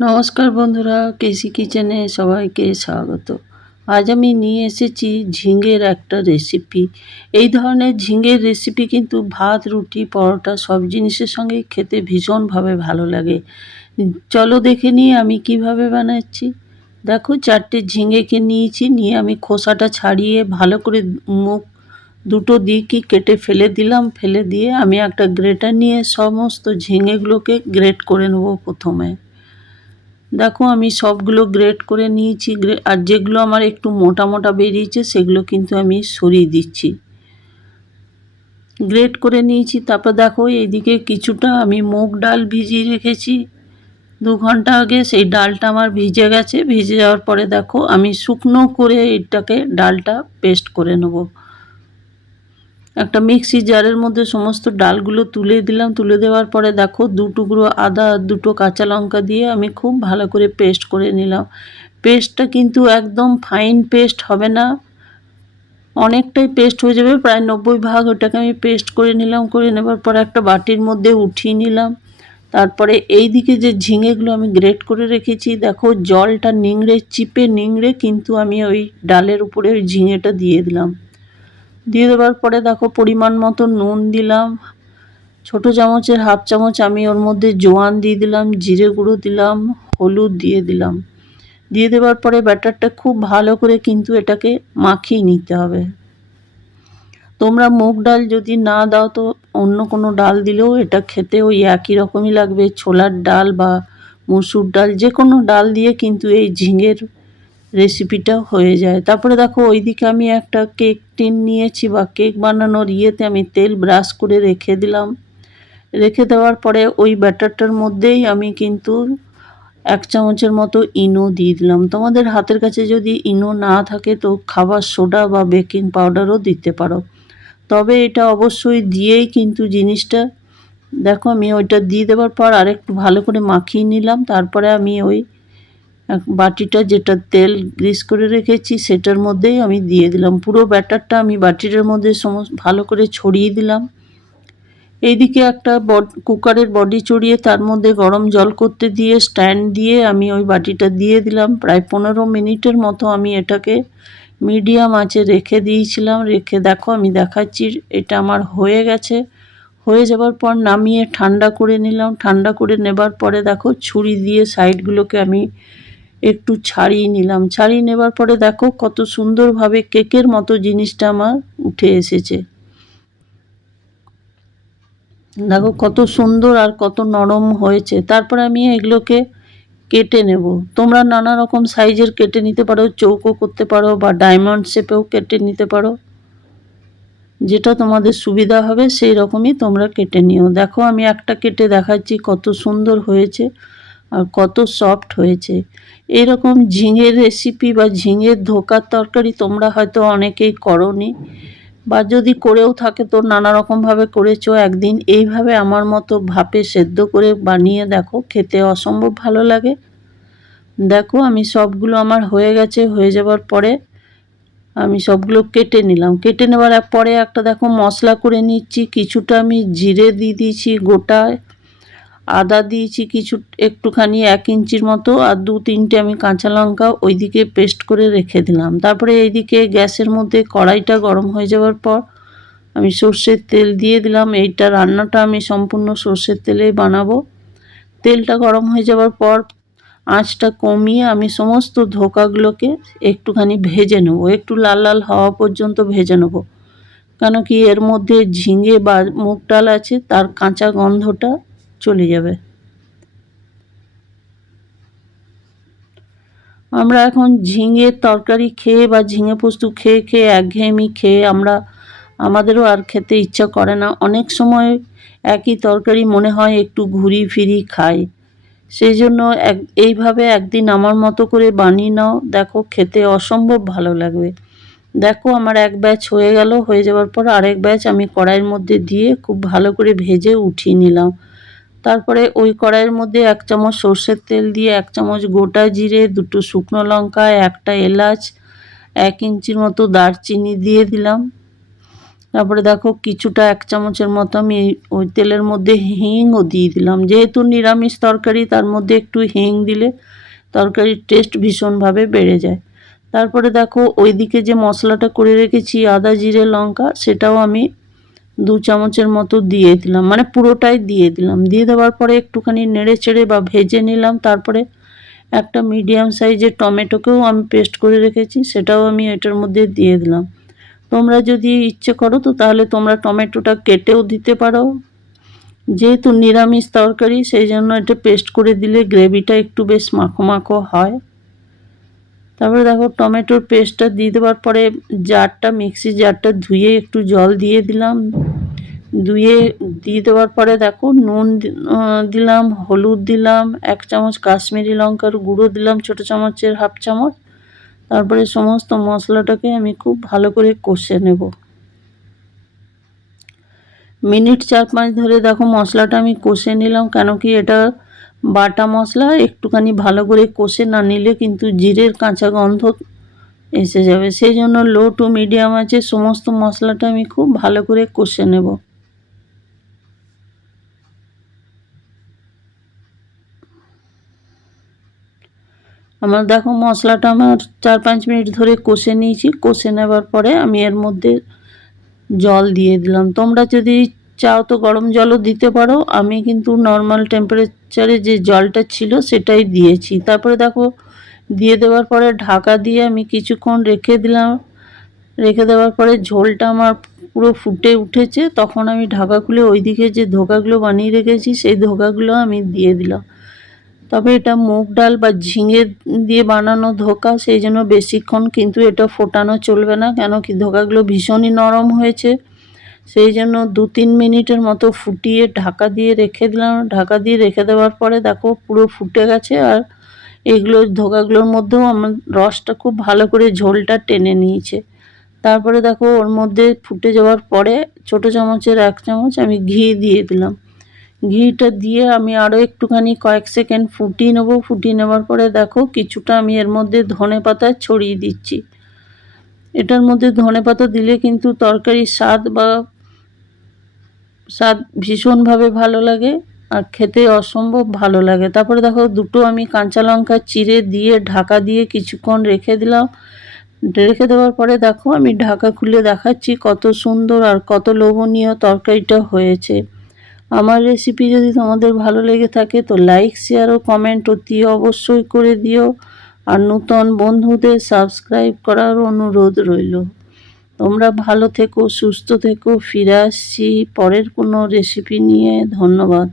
নমস্কার বন্ধুরা, কেসি কিচেনে সবাইকে স্বাগত। আজ আমি নিয়ে এসেছি ঝিঙের একটা রেসিপি এই ধরনের ঝিঙের রেসিপি কিন্তু ভাত, রুটি, পরোটা সব জিনিসের সঙ্গেই খেতে ভীষণভাবে ভালো লাগে। চলো দেখে নিই আমি কীভাবে বানাচ্ছি। দেখো, চারটে ঝিঙেকে নিয়েছি, নিয়ে আমি খোসাটা ছাড়িয়ে ভালো করে মুখ দুটো দিকই কেটে ফেলে দিলাম। ফেলে দিয়ে আমি একটা গ্রেটার নিয়ে সমস্ত ঝিঙেগুলোকে গ্রেট করে নেব প্রথমে। দেখো, আমি সবগুলো গ্রেট করে নিয়েছি আর যেগুলো আমার একটু মোটা মোটা বেরিয়েছে, সেগুলো কিন্তু আমি সরিয়ে দিচ্ছি। গ্রেট করে নিয়েছি, তারপর দেখো, এইদিকে কিছুটা আমি মুগ ডাল ভিজিয়ে রেখেছি। দু ঘণ্টা আগে সেই ডালটা আমার ভিজে গেছে, ভিজে যাওয়ার পরে দেখো, আমি শুকনো করে এটাকে ডালটা পেস্ট করে নেব। একটা মিক্সি জারের মধ্যে সমস্ত ডালগুলো তুলে দিলাম। তুলে দেওয়ার পরে দেখো দু টুকরো আদা, দুটো কাঁচা লঙ্কা দিয়ে আমি খুব ভালো করে পেস্ট করে নিলাম। পেস্টটা কিন্তু একদম ফাইন পেস্ট হবে না। অনেকটাই পেস্ট হয়ে যাবে, প্রায় নব্বই ভাগ ওটাকে আমি পেস্ট করে নিলাম। করে নেবার পরে একটা বাটির মধ্যে উঠিয়ে নিলাম। তারপরে এই দিকে যে ঝিঙেগুলো আমি গ্রেট করে রেখেছি, দেখো জলটা নিংড়ে, চিপে নিংড়ে কিন্তু আমি ওই ডালের উপরে ওই ঝিঙেটা দিয়ে দিলাম। দিয়ে দেওয়ার পরে দেখো পরিমাণ মতো নুন দিলাম। ছোট চামচের হাফ চামচ আমি ওর মধ্যে জোয়ান দিয়ে দিলাম, জিরে গুঁড়ো দিলাম, হলুদ দিয়ে দিলাম। দিয়ে দেওয়ার পরে ব্যাটারটা খুব ভালো করে কিন্তু এটাকে মাখিয়ে নিতে হবে। তোমরা মুগ ডাল যদি না দাও তো অন্য কোনো ডাল দিলেও এটা খেতে ওই একই রকমই লাগবে। ছোলার ডাল বা মুসুর ডাল যে কোনো ডাল দিয়ে কিন্তু এই ঝিঙের রেসিপিটা হয়ে যায়। তারপরে দেখো, ওইদিকে আমি একটা কেক টিন নিয়েছি বা কেক বানানোর ইয়েতে আমি তেল ব্রাশ করে রেখে দিলাম। রেখে দেওয়ার পরে ওই ব্যাটারটার মধ্যেই আমি কিন্তু এক চামচের মতো ইনো দিয়ে দিলাম। তোমাদের হাতের কাছে যদি ইনো না থাকে তো খাবার সোডা বা বেকিং পাউডারও দিতে পারো। তবে এটা অবশ্যই দিয়েই কিন্তু জিনিসটা। দেখো, আমি ওইটা দিয়ে দেওয়ার পর আরেকটু ভালো করে মাখিয়ে নিলাম। তারপরে আমি ওই বাটিটা যেটা তেল গ্রিস করে রেখেছি, সেটার মধ্যেই আমি দিয়ে দিলাম। পুরো ব্যাটারটা আমি বাটিটার মধ্যে সমস্ত, ভালো করে ছড়িয়ে দিলাম। এইদিকে একটা কুকারের বডি চড়িয়ে তার মধ্যে গরম জল করতে দিয়ে স্ট্যান্ড দিয়ে আমি ওই বাটিটা দিয়ে দিলাম। প্রায় পনেরো মিনিটের মতো আমি এটাকে মিডিয়াম আঁচে রেখে দিয়েছিলাম। রেখে দেখো, আমি দেখাচ্ছি, এটা আমার হয়ে গেছে। হয়ে যাবার পর নামিয়ে ঠান্ডা করে নিলাম। ঠান্ডা করে নেবার পরে দেখো, ছুরি দিয়ে সাইডগুলোকে আমি একটু ছাড়িয়ে নিলাম। ছাড়িয়ে নেবার পরে দেখো কত সুন্দরভাবে কেকের মতো জিনিসটা আমার উঠে এসেছে। দেখো কত সুন্দর আর কত নরম হয়েছে। তারপরে আমি এগুলোকে কেটে নেব। তোমরা নানা রকম সাইজের কেটে নিতে পারো, চৌকো করতে পারো বা ডায়মন্ড শেপেও কেটে নিতে পারো। যেটা তোমাদের সুবিধা হবে, সেই রকমই তোমরা কেটে নিও। দেখো আমি একটা কেটে দেখাচ্ছি কত সুন্দর হয়েছে। আর কত সফট হয়েছে। এরকম ঝিঙের রেসিপি বা ঝিঙের ধোকার তরকারি তোমরা হয়তো অনেকেই করনি বা যদি করেও থাকে তো নানা রকমভাবে করেছ। একদিন এইভাবে আমার মতো ভাপে সেদ্ধ করে বানিয়ে দেখো, খেতে অসম্ভব ভালো লাগে। দেখো, আমি সবগুলো আমার হয়ে গেছে, হয়ে যাবার পরে আমি সবগুলো কেটে নিলাম। কেটে নেবার পরে একটা দেখো মশলা করে নিচ্ছি, কিছুটা আমি জিরে দিয়ে দিয়েছি গোটায়। আদা দিয়েছি কিছু, একটুখানি এক ইঞ্চির মতো, আর দু তিনটে আমি কাঁচা লঙ্কা ওইদিকে পেস্ট করে রেখে দিলাম। তারপরে এইদিকে গ্যাসের মধ্যে কড়াইটা গরম হয়ে যাওয়ার পর আমি সর্ষের তেল দিয়ে দিলাম। এইটা রান্নাটা আমি সম্পূর্ণ সর্ষের তেলেই বানাবো। তেলটা গরম হয়ে যাওয়ার পর আঁচটা কমিয়ে আমি সমস্ত ধোকাগুলোকে একটুখানি ভেজে নেব। একটু লাল লাল হওয়া পর্যন্ত ভেজে নেব। কেন কি এর মধ্যে ঝিঙে বা মুগ ডাল আছে, তার কাঁচা গন্ধটা চলে যাবে। আমরা এখন ঝিঙের তরকারি খেয়ে বা ঝিঙে পোস্ত খেয়ে খেয়ে একঘেয়েমি খেয়ে আমরা, আমাদেরও আর খেতে ইচ্ছা করে না। অনেক সময় একই তরকারি মনে হয় একটু ঘুরি ফিরি খাই। সেই জন্য এক, এইভাবে একদিন আমার মতো করে বানিয়ে নাও। দেখো খেতে অসম্ভব ভালো লাগবে। দেখো আমার এক ব্যাচ হয়ে গেল। হয়ে যাওয়ার পর আরেক ব্যাচ আমি কড়াইয়ের মধ্যে দিয়ে খুব ভালো করে ভেজে উঠিয়ে নিলাম। তারপরে ওই কড়াইয়ের মধ্যে এক চামচ সর্ষের তেল দিয়ে এক চামচ গোটা জিরে, দুটো শুকনো লঙ্কা, একটা এলাচ, এক ইঞ্চির মতো দারচিনি দিয়ে দিলাম। তারপরে দেখো কিছুটা এক চামচের মতো আমি ওই তেলের মধ্যে হিংও দিয়ে দিলাম। যেহেতু নিরামিষ তরকারি, তার মধ্যে একটু হিং দিলে তরকারির টেস্ট ভীষণভাবে বেড়ে যায়। তারপরে দেখো ওইদিকে যে মশলাটা করে রেখেছি, আদা, জিরে, লঙ্কা, সেটাও আমি দু চামচের মতো দিয়ে দিলাম। মানে পুরোটাই দিয়ে দিলাম। দিয়ে দেওয়ার পরে একটুখানি নেড়ে চেড়ে বা ভেজে নিলাম। তারপরে একটা মিডিয়াম সাইজের টমেটোকেও আমি পেস্ট করে রেখেছি। সেটাও আমি এটার মধ্যে দিয়ে দিলাম। তোমরা যদি ইচ্ছে করো তো তাহলে তোমরা টমেটোটা কেটেও দিতে পারো। যেহেতু নিরামিষ তরকারি, সেই জন্য এটা পেস্ট করে দিলে গ্রেভিটা একটু বেশ মাখো মাখো হয়। তারপরে দেখো টমেটোর পেস্টটা দিয়ে দেওয়ার পরে জারটা মিক্সি জারটা ধুয়ে একটু জল দিয়ে দিলাম। ধুয়ে দিয়ে দেওয়ার পরে দেখো নুন দিলাম, হলুদ দিলাম, এক চামচ কাশ্মীরি লঙ্কার গুঁড়ো দিলাম ছোটো চামচের, হাফ চামচ। তারপরে সমস্ত মশলাটাকে আমি খুব ভালো করে কষে নেব। মিনিট চার পাঁচ ধরে দেখো মশলাটা আমি কষে নিলাম, কেন কি এটা বাটা মশলা একটুখানি ভালো করে কষে না নিলে কিন্তু জিরের কাঁচা গন্ধ এসে যাবে। সেই জন্য লো টু মিডিয়াম আছে, সমস্ত মশলাটা আমি খুব ভালো করে কষে নেব। আমার দেখো মশলাটা আমার চার পাঁচ মিনিট ধরে কষে নিয়েছি। কষে নেবার পরে আমি এর মধ্যে জল দিয়ে দিলাম। তোমরা যদি চাও তো গরম জলও দিতে পারো। আমি কিন্তু নর্মাল টেম্পারেচারে যে জলটা ছিল সেটাই দিয়েছি। তারপরে দেখো, দিয়ে দেওয়ার পরে ঢাকা দিয়ে আমি কিছুক্ষণ রেখে দিলাম। রেখে দেওয়ার পরে ঝোলটা আমার পুরো ফুটে উঠেছে। তখন আমি ঢাকা খুলে ওইদিকে যে ধোকাগুলো বানিয়ে রেখেছি, সেই ধোকাগুলো আমি দিয়ে দিলাম। তবে এটা মুগ ডাল বা ঝিঙে দিয়ে বানানো ধোকা, সেই জন্য বেশিক্ষণ কিন্তু এটা ফোটানো চলবে না। কেন কি ধোকাগুলো ভীষণই নরম হয়েছে। সেই জন্য দু তিন মিনিটের মতো ফুটিয়ে ঢাকা দিয়ে রেখে দিলাম। ঢাকা দিয়ে রেখে দেওয়ার পরে দেখো পুরো ফুটে গেছে আর এগুলো ধোকাগুলোর মধ্যেও আমার রসটা খুব ভালো করে ঝোলটা টেনে নিয়েছে। তারপরে দেখো ওর মধ্যে ফুটে যাওয়ার পরে ছোট চামচের এক চামচ আমি ঘি দিয়ে দিলাম। ঘিটা দিয়ে আমি আরও একটুখানি কয়েক সেকেন্ড ফুটিয়ে নেব। ফুটিয়ে নেওয়ার পরে দেখো কিছুটা আমি এর মধ্যে ধনে পাতা ছড়িয়ে দিচ্ছি। এটার মধ্যে ধনে পাতা দিলে কিন্তু তরকারির স্বাদ বা স্বাদ ভীষণভাবে ভালো লাগে আর খেতে অসম্ভব ভালো লাগে। তারপরে দেখো দুটো আমি কাঁচা লঙ্কা চিড়ে দিয়ে, ঢাকা দিয়ে কিছুক্ষণ রেখে দিলাম। রেখে দেওয়ার পরে দেখো আমি ঢাকা খুলে দেখাচ্ছি কত সুন্দর আর কত লোভনীয় তরকারিটা হয়েছে। আমার রেসিপি যদি তোমাদের ভালো লেগে থাকে তো লাইক শেয়ার ও কমেন্ট অতি অবশ্যই করে দিও। আর নূতন বন্ধুদের সাবস্ক্রাইব করার অনুরোধ রইল। তোমরা ভালো থেকো সুস্থ থেকো ফিরে আসছি। পরের কোনো রেসিপি নিয়ে। ধন্যবাদ।